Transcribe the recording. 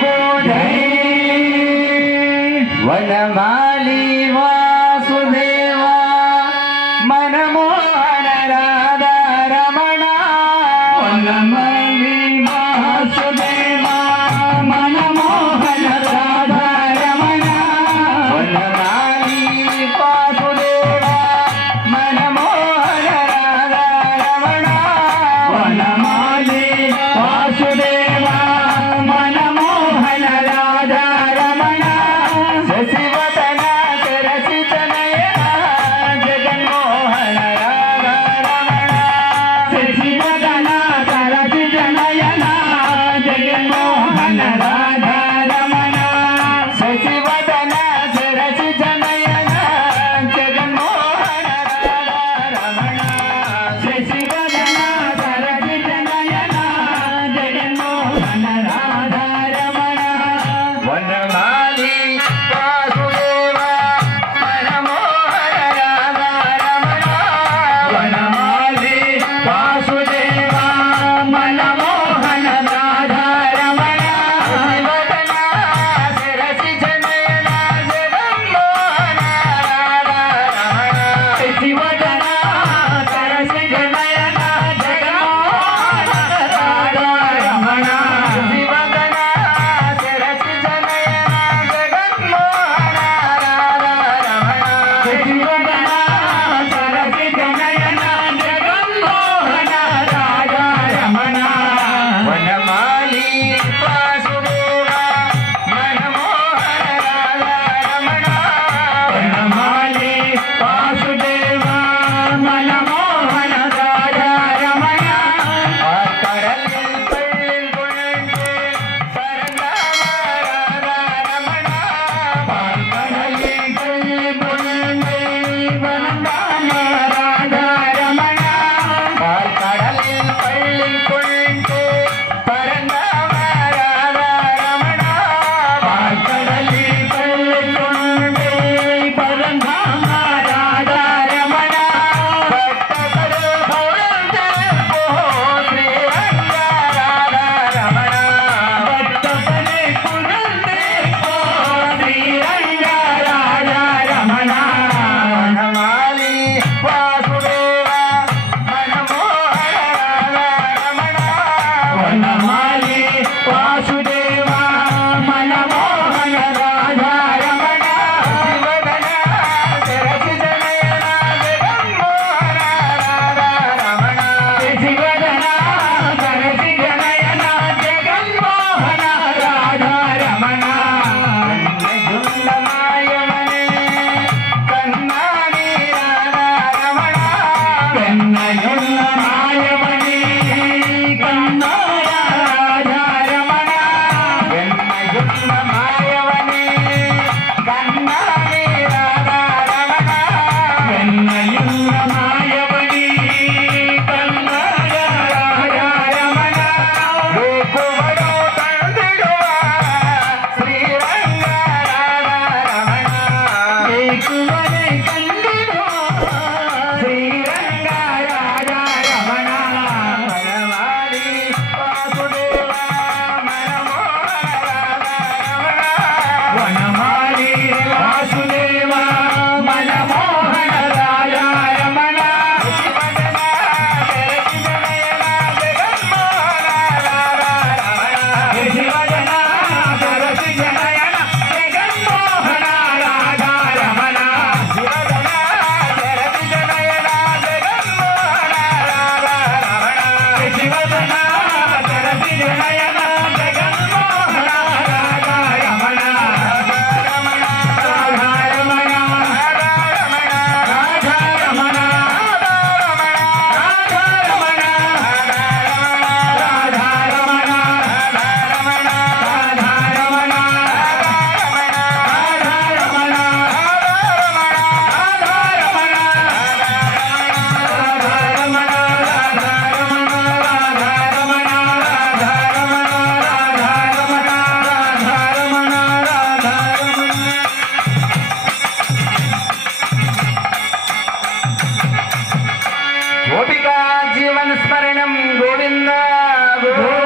को जय। वनमाली वासुदेवा मनमोहन राधा रमणा। वनमाली वासुदेवा मनमोहन राधा रमणा। वनमाली वासुदेवा मनमोहन राधा रमणा। वनमाली वासुदेवा मनमोहन राधा रमणा। शशिवदना सरसिज नयना जगन्मोहन राधा रमणा। शशिवदना सरसिज नयना जगन्मोहन राधा रमणा। शशिवदना सरसिज नयना जगन्मोहन राधा रमणा। शशिवदना सरसिज नयना जगन्मोहन राधा रमणा। वनमाली वासुदेवा मनमोहन राधा रमणा। वनमाली वासुदेवा मनमोहन राधा रमणा। शशिवदना सरसिज नयना जगन्मोहन राधा रमणा। शशिवदना सरसिज नयना जगन्मोहन राधा रमणा। शशिवदना सरसिज नयना जगन्मोहन राधा रमणा। शशिवदना सरसिज नयना जगन्मोहन राधा रमणा। वनमाली वासुदेवा मनमोहन राधा रमणा। वनमाली वासुदेवा मनमोहन राधा रमणा। கடலில் பள்ளில் குழந்தை பரந்தாம ராதா ரமணா. கடலில் பள்ளி பொழுதை வந்தாம ராதா ரமணா. கடலில் பள்ளில் குழந்தை பரந்தாம ராதா ரமணா. கடலில் பள்ளி பொழுதை பரந்தாம ராதா ரமணா. பட்டபடு பொழுது போ ஸ்ரீரங்க ராதா ரமணா. பட்டப்பனை புகழ்ந்தே போ ஸ்ரீரங்க ராதா ரமணா. வனமாலி வாசுதேவா मनमोहन राधा रमणा. वनमाली वासुदेवा मनमोहन राधा रमणा. शिवदना सरसिज नयना जगन्मोहन राधा रमणा. शशिवदना सरसिज नयना जगन्मोहन राधा रमणा. कन्नयुल्लमायवने कन्नानी राधा रमणा. कन्नयुल्ल मायवने कन्ना राधा रमणा. कन्नयुल्लमायवने कन्नानी राधा रमणा. कन्नयुल्ल मायवने कन्ना राधा रमणा. ಬೇಕುವಡು ತಂದಿಡುವ ಶ್ರೀರಂಗ ರಾಧಾ ರಮಣಾ. ಏಕುವನೆ ಕಂಡಿರುವ ಶ್ರೀರಂಗ ರಾಧಾ ರಮಣ. ವನಮಾಲಿ ವಾಸುದೇವ मनमोहन राधा रमणा. वनमाली वासुदेव मनमोहन राधा रमण. शिवदना सरसिज नयना जगन्मोहन राधा रमणा. शिवदना सरसिज नयन जगन्मोहन राधा रमण. शिवदना सरसिज नयना जगन्मोहन राधा रमणा. शिवदना सरसिज नयन जगन्मोहन राधा रमण. राधा रमण राधा रमण राधा रमण राधा रमण राधा रमण राधा रमण गोपिका जीवन स्मरणं गोविंद गोविंद.